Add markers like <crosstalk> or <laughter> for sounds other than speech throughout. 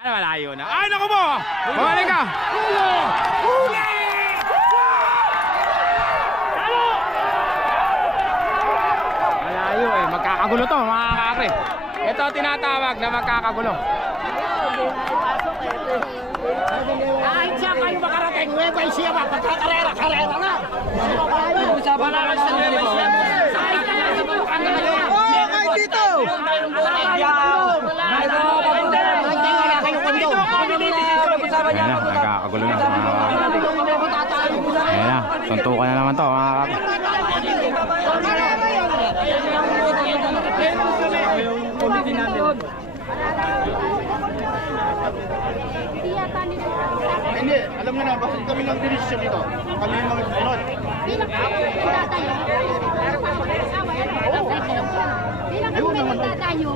Ano, malayo na. Ay, naku mo! Bumalik ka! Malayo eh. Magkakagulo to, mga kakre. Ito tinatawag na magkakagulo. Kahit siya kayo makarating, Nueva Ecija ba? Pagkakarera, karera na! Usapan na sa Nueva Ecija. Kahit ka lang sa mga kanila. Oo, kahit dito! Wala kayong kondo. Ayan na, nagkakagulo na. Ayan na, suntukan na naman to, mga kakre. Hindi. Hindi, alam mo na, bakit kami ng dinisyon dito? Kami yung mga sunod. Bilang kami nagtatayo. Bilang kami nagtatayo.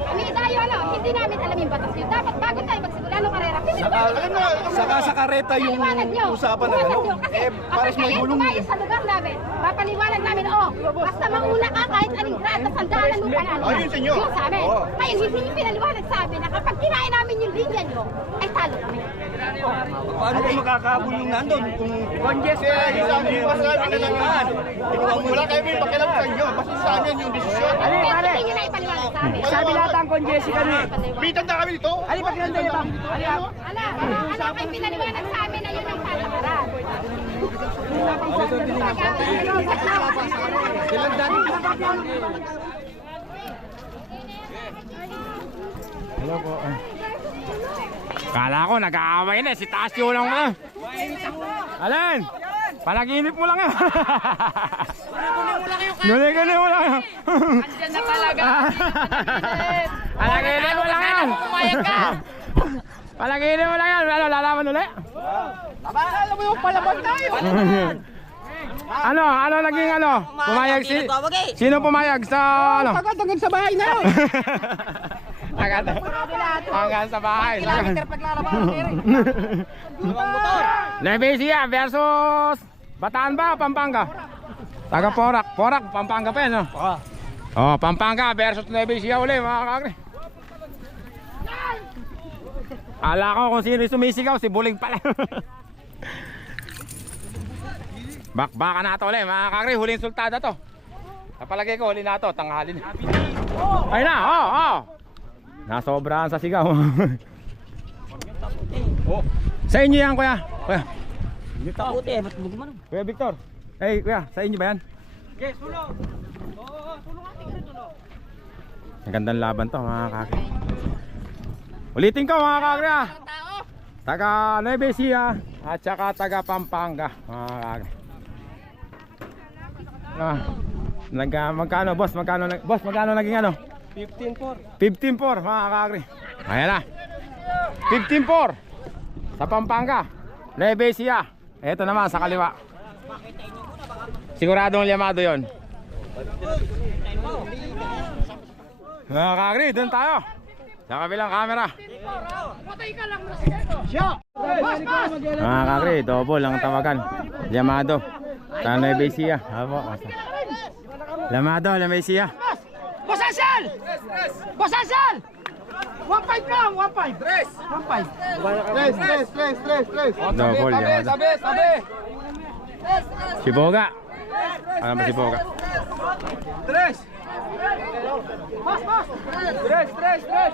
Kami tayo ano, hindi namin alam yung batas yun. Dapat bago tayo magsimula mo, Saka sa kareta yung usapan na ano. Eh, pares may gulong eh. sa lugar namin. Papaliwanag namin, oh, basta mauna ka kahit aling grado, sandaan ng lupa namin. Ah, yun sa inyo? Yun sa amin. Ngayon, hindi niyo pinaliwanag sa amin na kapag kinain namin yung linya nyo, ay talo kami. Paano kung makakabul yung nandun? Kung Kasi isang iwas namin na lang yan. Wala kayo may pakialam sa inyo. Basta sa amin yung desisyon. Ipaliwanag sa amin. Sabi lahat ang congestion kami. Bitan na kami dito. Ali, pag nandun niya ba? Ala, ala, ala kayo pinaliwanag sa amin na yun ang patakaran. Hello po. Kala ko nag-aaway na si Tasio lang na. Alan! Panaginip mo lang yan. Guni-guni mo lang yan. Andyan na talaga. <laughs> Panaginip mo lang yan. Panaginip mo lang yan. Ano, lalaman ulit? Alam mo yung palabag <laughs> tayo. Ano? Ano naging ano? Pumayag si... Sino pumayag sa ano? Agad hanggang sa bahay na <laughs> yun. Agad. Hanggang sa bahay. Kilometer paglalaban. Nevesia versus Bataan ba o Pampanga? Taga Porac. Porac, Pampanga pa yan, no? Oh, Pampanga versus Nevesia uli, mga kakri. Ala ko kung sino yung sumisigaw, si Bulig pala. <laughs> Bakbaka na ito ulit, mga kakri. Huling sultada to. Kapalagay ko, huli na ito. Tanghalin. Ay na, oh, oh. Nasobrahan sa sigaw. <laughs> oh. Sa inyo yan, kuya. Kuya. Takuti eh, ba't mo gumano? Kuya Victor. Eh, kuya, sa inyo ba yan? Okay, sulong. Oo, sulong ating rin sulong. Ang gandang laban to, mga kakri. Ulitin ko, mga kakri, ah. Taga Nueva Ecija at saka taga Pampanga, mga kakri. Ah, nag, magkano, boss? Magkano, boss, magkano naging ano? 15 15-4 mga kakri. Ayan na. 15-4 sa Pampanga. Levesia. Ito naman sa kaliwa. Siguradong liyamado yon. Mga kakri, doon tayo. Sa kabilang camera. Mga kakri, double ang tawagan. Liyamado. Sa Levesia. Apo. Liyamado, Levesia. Boss Ansel! Boss Ansel! 1.5 lang, 1.5. 1.5. Tres, tres, tres, tres, tres. Double, Yamado. Sabi, sabi. Si Boga. Alam si Boga? Tres. Tres, tres, tres.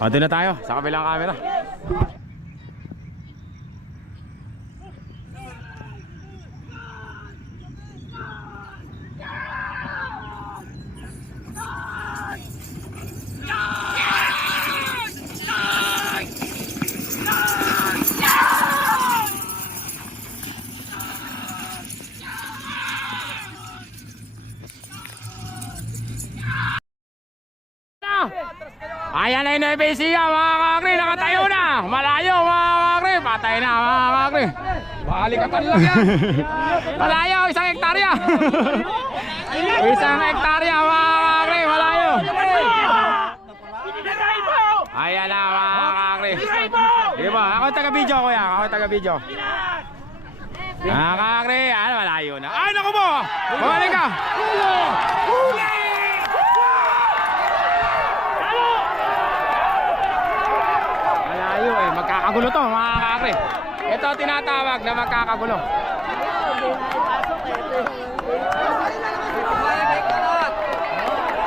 O, doon na tayo. Sa kabilang camera. Ayan na yung Nevesia, mga kakri. Nakatayo na. Malayo, mga kakri. Patay na, mga kakri. Balikatan lang yan. <laughs> Malayo, isang hektarya. <laughs> isang hektarya, mga kakri. Malayo. Ayan na, mga kakri. Sige ba, ako yung taga-video, kuya. Ako taga-video. Mga kakri, ano, malayo na. Ay, naku mo! Bumalik ka! Magkakagulo to, mga kakre. Ito tinatawag na magkakagulo.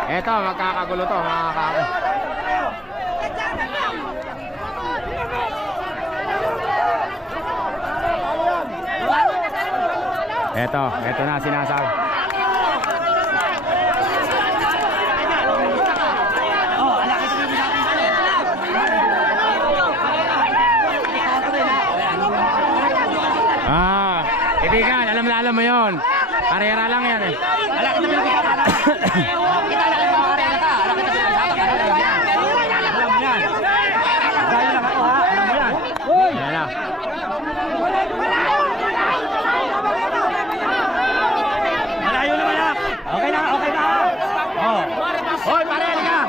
Ito, magkakagulo to, mga kakre. Ito, ito na sinasabi. Ah, kaibigan, alam na alam mo yon. Karera lang yan eh. Yan <laughs> na. Malayo naman na. Okay na, okay na. Oh. Hoy, pare, halika.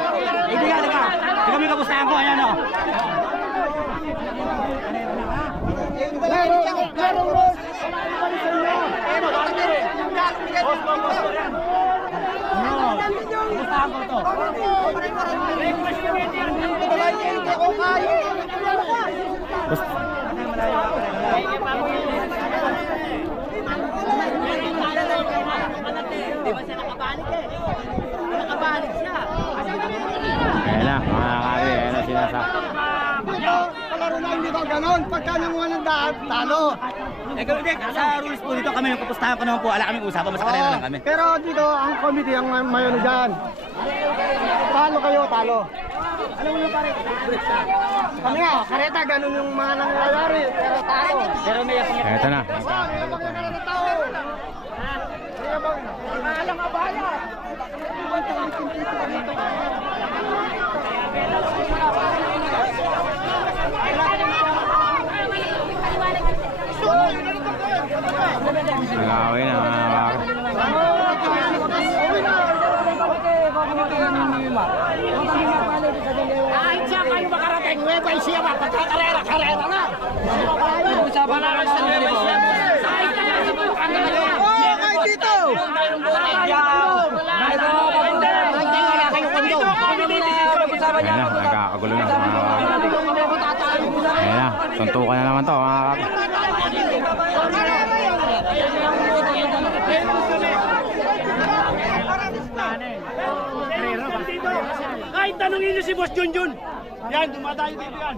Ibigan, halika. Hindi kami kapustahan ko, ayan oh. Ayan na, mga kakre, ayan na sinasabi. Kalaro na hindi ba ganon? Pagka nanguha ng daan, talo. Eh, kami din, sa rules po dito kami, yung pupustahan ko naman po, ala kaming usapan, basta karera lang kami. Pero dito, ang committee ang may may ano dyan. Talo kayo, talo. Alam mo yung pare? Kami nga, kareta, ganun yung mga nangyayari. Pero talo. Pero may Ito na. Kaya bang yan ng tao? Kaya bang, alam nga bayan. Nag-away na, mga kakre. Kahit siya kayo makarating, Nueva Ecija ba? Pagkakarera, karera na. Usapan na lang sa Nueva Ecija. Kahit na lang sa Bulacan na kayo. Oo, kahit dito. Kahit kayo wala kayong kondo. Ayan na, nagkakagulo na, mga kakre. Ayan na, suntukan na naman to, mga kakre. Niyo si Boss Junjun. Yan, dumadayo dito yan.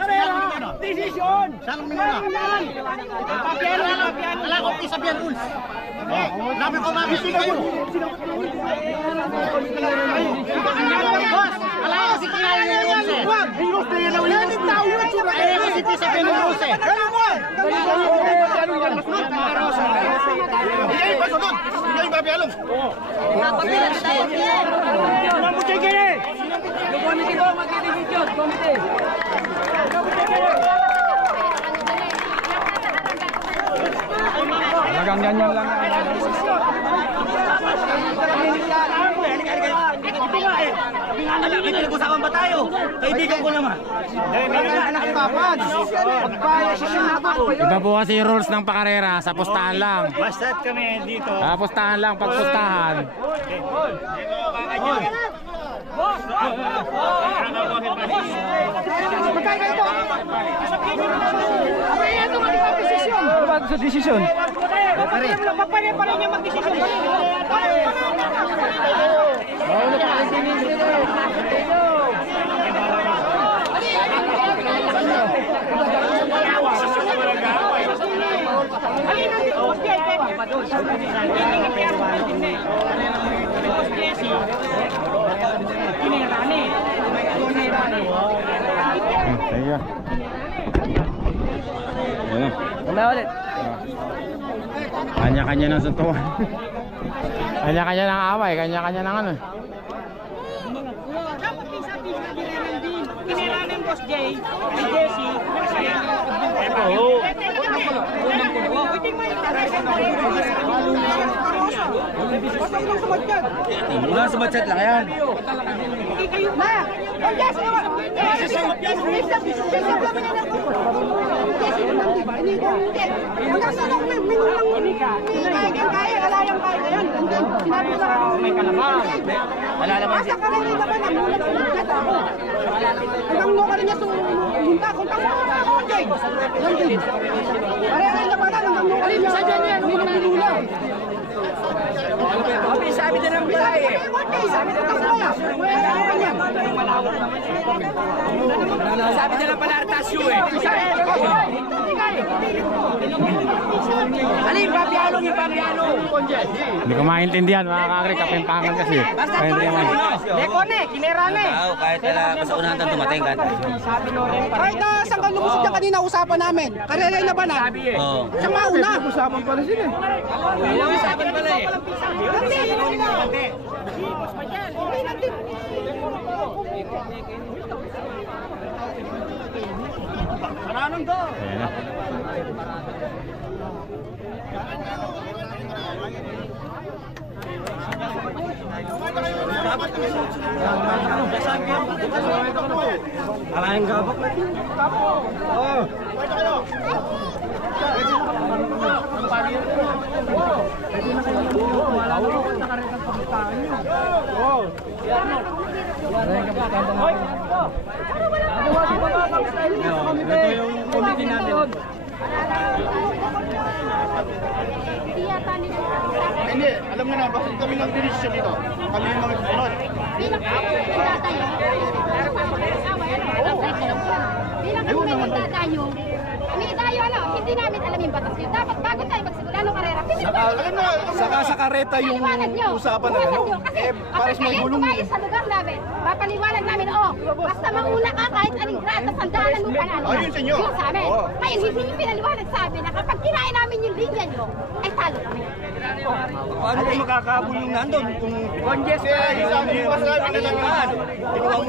Karera! Desisyon! Saan mo na? Papiano papiano. Wala ko, isa biyan rules. Eh, Labi ko mabisi kayo. Boss, wala ko si Kinaya yung rules eh. Rules na yan, wala yung tao yun. Eh, kasi isa biyan yung rules eh. Hindi, pasunod. Hindi, babialong. Mamuchay kayo eh! Talagang ganyan lang yan. Ala, may pinag-usapan ba tayo? Kaibigan ko naman. Anak papan. Pagpaya siya siya natin. Iba po kasi yung rules ng pakarera, sa pustahan lang. Basta't kami dito. Ah, pustahan lang, pag pustahan. Magpare-pare niya mag-desisyon. Hmm, Thank you. Ayan na. Wala ulit. Kanya-kanya ng suntukan. Kanya-kanya ng away, kanya-kanya ng ano. Kinailangan Boss Jay, si Jesse, Oo. Wala sa budget lang yan. Na! Oh, yes! May kalamang. Wala naman. Basta ka rin naman ang mulat sa mga tao. Hanggang mo ka rin niya sumunta. Kung tamo ka na ako, Jay. Yan din. Pareha na pala hanggang mo ka rin niya. Sa dyan yan, hindi naman lula. Sabi din ng bilay eh. Sabi din ng bilay. Sabi din ng palartasyo eh. Ano yung papialo yung papialo? Hindi ko maintindihan mga kakri, kapimpangan kasi. Kaya hindi naman. Lekone, kinerane. Oo, kahit tala sa unahan tayo dumating ka. Kahit na saan ka lumusod dyan kanina usapan namin. Karelay na ba na? Oo. Siyang mauna. Usapan pa rin sila. Usapan pala eh. Hindi, hindi na. Hindi natin. Ayan na. Alaing gabak na. Hindi yata nila sa Hindi, alam mo na, bakit kami nang dinisyon dito? Kami yung mga. Bilang may nagdadayo, kami dayo ano, hindi namin alam yung batas yun. Dapat bago tayo magsimula ng karera, Alam mo, saka sa kareta yung usapan na ano. Eh, pares may gulong eh. sa lugar namin, papaliwanag namin, oh, basta mauna ka kahit anong ang daanan mo pala. Oh, yun sa inyo. Yun sa amin. Ngayon, hindi yung pinaliwanag sa amin na kapag kinain namin yung linya nyo, ay talo kami. Paano kung makakabul yung nandun? Kung Conjes, eh, sabi mo sa amin na lang yan.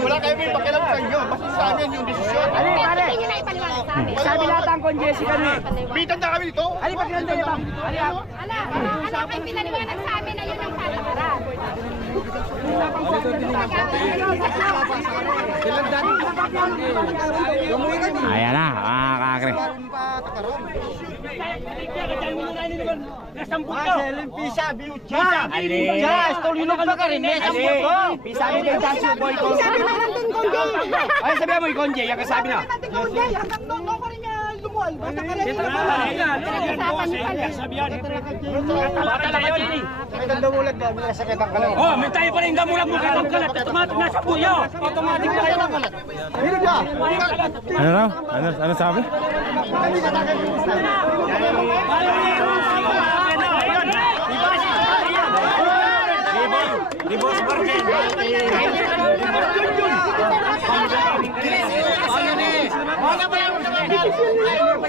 Wala kayo may pakialam sa inyo. Basta sa amin yung desisyon. Pero hindi nyo na ipaliwanag. Sabi lahat ang konjesi kami. May tanda kami dito. Ali, pag nandun yung bang. Ali. Ala, ala kayo pinaliwanag sa amin na yun ang. Ayan na, mga kakri. Yes, tulino ka ka rin. Yes, Sabi din tayo boy ko. Sabi na nandun konje. Ay, sabi mo yung konje, yung kasabi na. Hanggang doon lumuwal. Basta ka na pala. Bata lang yun. Maganda mulat ba? May sakit ang kalam. Oh, may tayo pa rin gamulang mo katang kalat. Automatic na sa buyo. Automatic na kayo. Hilig ka. Ano raw? Ano, ano sabi? Oh,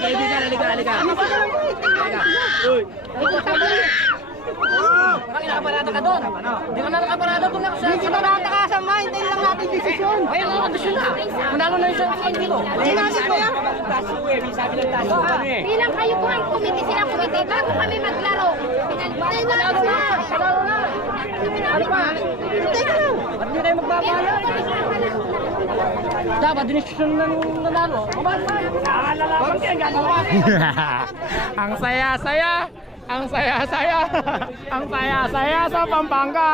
kaibigan, halika, halika. Bakit nakaparada ka doon? Hindi ka na nakaparada doon. Hindi ka nakaparada ka sa mind. Tayo lang natin desisyon. Ayun ang kondisyon na. Manalo na yung sa. Hindi natin ba yan? Bilang kayo po ang committee, sila committee, bago kami maglaro, pinaliwanag na ako na. Manalo na. Ano pa? Hindi ka lang. Ba't hindi tayo magbabahala? Dapat dinesisyon na yung nanalo. Ang saya-saya! Ang saya-saya! Ang saya-saya sa Pampanga!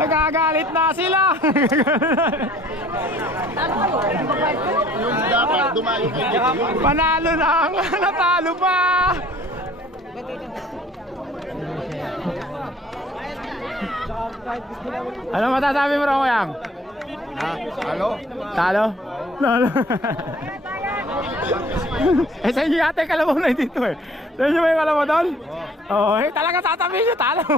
Nagagalit na sila! Dapat dumayo kayo. Panalo na ang natalo pa! Ano masasabi mo raw, Yang? Halo? Talo? Talo. <laughs> eh sa inyo yata yung kalabaw na dito eh. Sa inyo ba yung kalabaw doon? Oo, eh talaga tatabi nyo, talo. <laughs>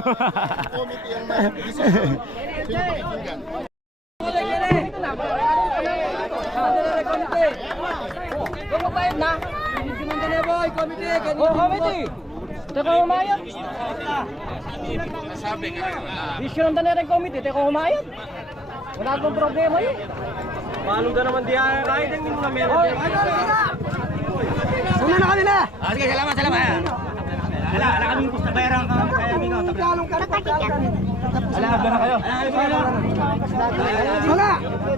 Committee. Oh, committee. Teko humayat. Desisyon ng tanere committee, teko humayat. Wala akong problema yun. Malong ka naman di ay kahit ang mga meron. Sumano ano? ka nila! Ah, sige, salamat, salamat. Wala, wala kaming pusta bayaran ka kaya Mino. Talong ka, talong. Wala, na kayo. Wala!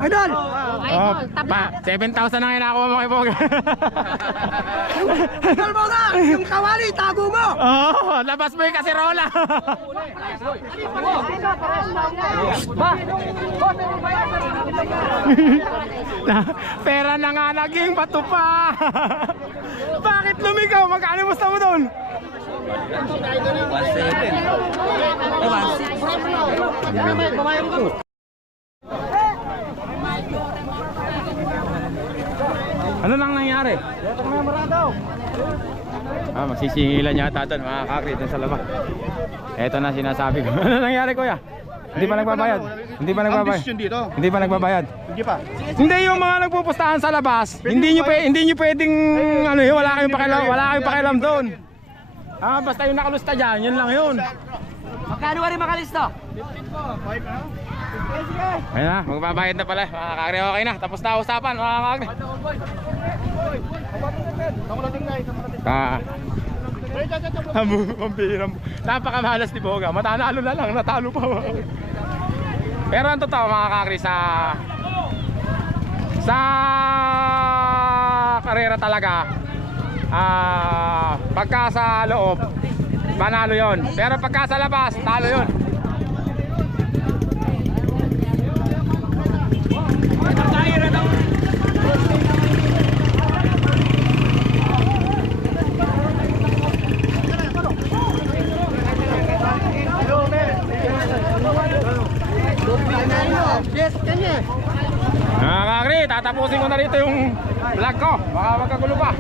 Idol! Oh, pa, 7,000 ang inakuha mo kay Bog. Idol mo na! Yung kawali, tago mo! oh, labas mo yung kaserola. Na, <laughs> pera na nga naging bato pa. <laughs> Bakit lumigaw? Magkano musta mo doon? Ano nang nangyari? Ah, magsisingilan yata doon mga kakri doon sa labas. Eto na sinasabi ko. ano nangyari kuya? Hindi pa nagbabayad? Hindi pa nagbabayad? dito. Hindi pa nagbabayad? Hindi pa. Hindi yung mga nagpupustahan sa labas. Hindi niyo pwe, hindi niyo pwedeng ano wala kayong pakialam, wala kayong pakialam doon. Ah, basta yung nakalusta diyan, yun lang yun. Magkano ka rin makalista? Ayun na, magbabayad na pala. Mga okay na. Tapos na usapan, mga kakri. Ah. Hamu, pambiram. Napakamalas ni Boga. Matanalo na lang, natalo pa. Pero ang totoo mga kakri sa sa karera talaga ah pagka sa loob panalo yon pero pagka sa labas talo yon. Mga kakri, tatapusin ko na rito yung vlog ko. Baka magkagulo pa.